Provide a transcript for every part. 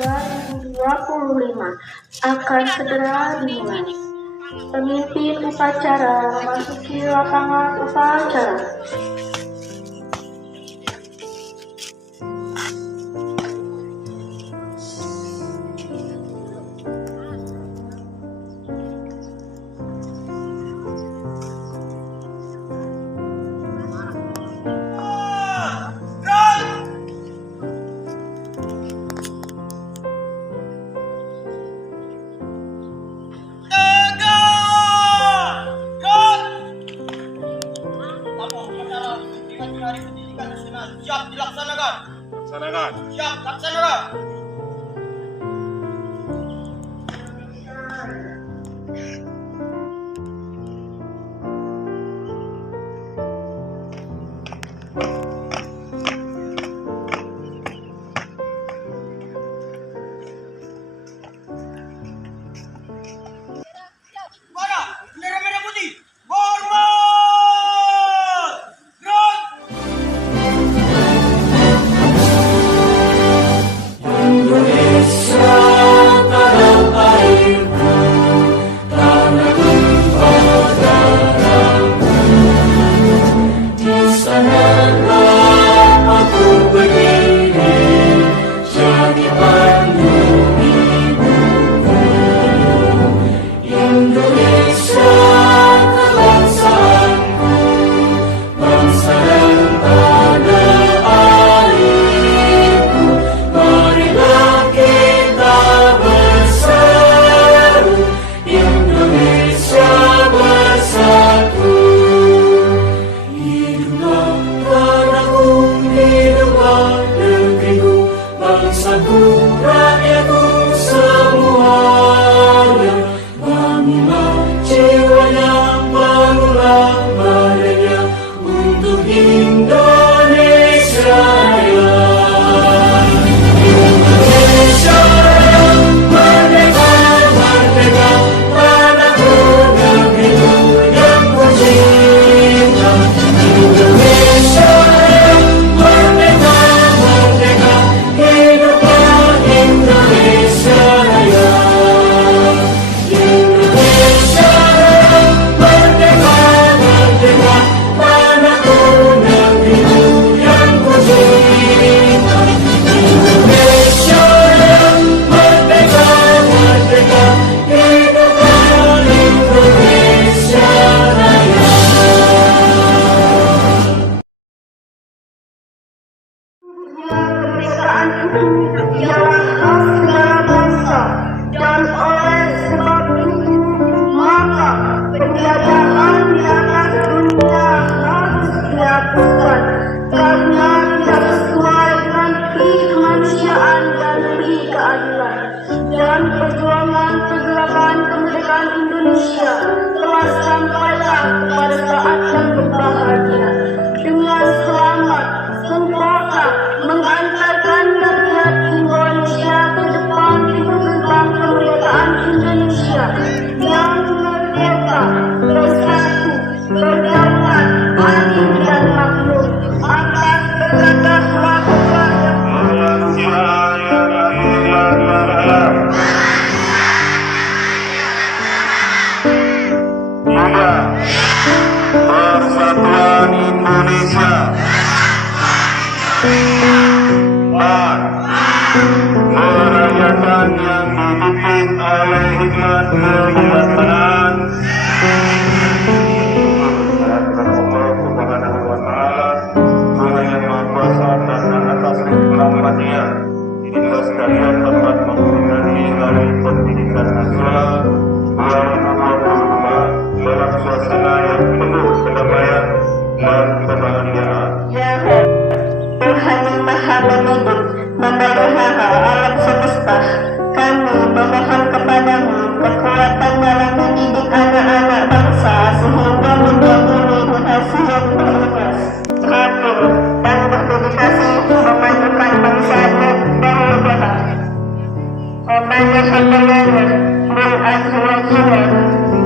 2025 akan segera dimulai. Pemimpin upacara memasuki lapangan upacara. Hari Pendidikan Nasional siap dilaksanakan. Laksanakan. Siap laksanakan. Mana? Bendera merah putih. Hormat! Ialah hak segala bangsa, dan oleh sebab itu maka penjajahan di atas dunia harus dihapuskan karena tidak sesuai dengan pri kemanusiaan dan pri keadilan. Dan perjuangan pergerakan kemerdekaan Indonesia telah sampailah kepada saat yang berbahagia dengan selamat sempurna mengantarkan rakyat Indonesia ke depan di gerbang kemerdekaan Indonesia yang merdeka, bersatu, berdaulat, adil dan makmur atas berbagai lakukan Persatuan Indonesia. Merayakan yang dipimpin oleh hikmat kebijaksanaan Allah Subhanahu wa Ta'ala, Tuhan yang Maha Kuasa dan atas rahmat-Nya kita sekalian dapat memperingati Hari Pendidikan Nasional 2025 dalam suasana yang penuh kedamaian dan kebahagiaan. Tuhan yang Maha Pemimpin, Membaraha alam semesta, kami memohon kepadamu kekuatan dalam mendidik anak-anak bangsa sehingga menjadi generasi yang beriman, adil, dan berdedikasi memajukan bangsa dan negara. Rabbana hab lana min azwajina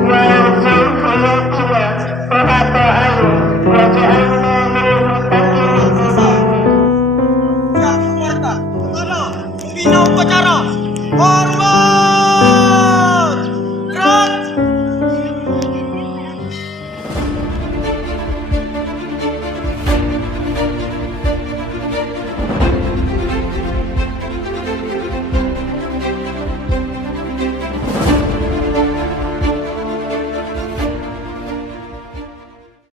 wa dhurriyyatina qurrata a'yun waj'alna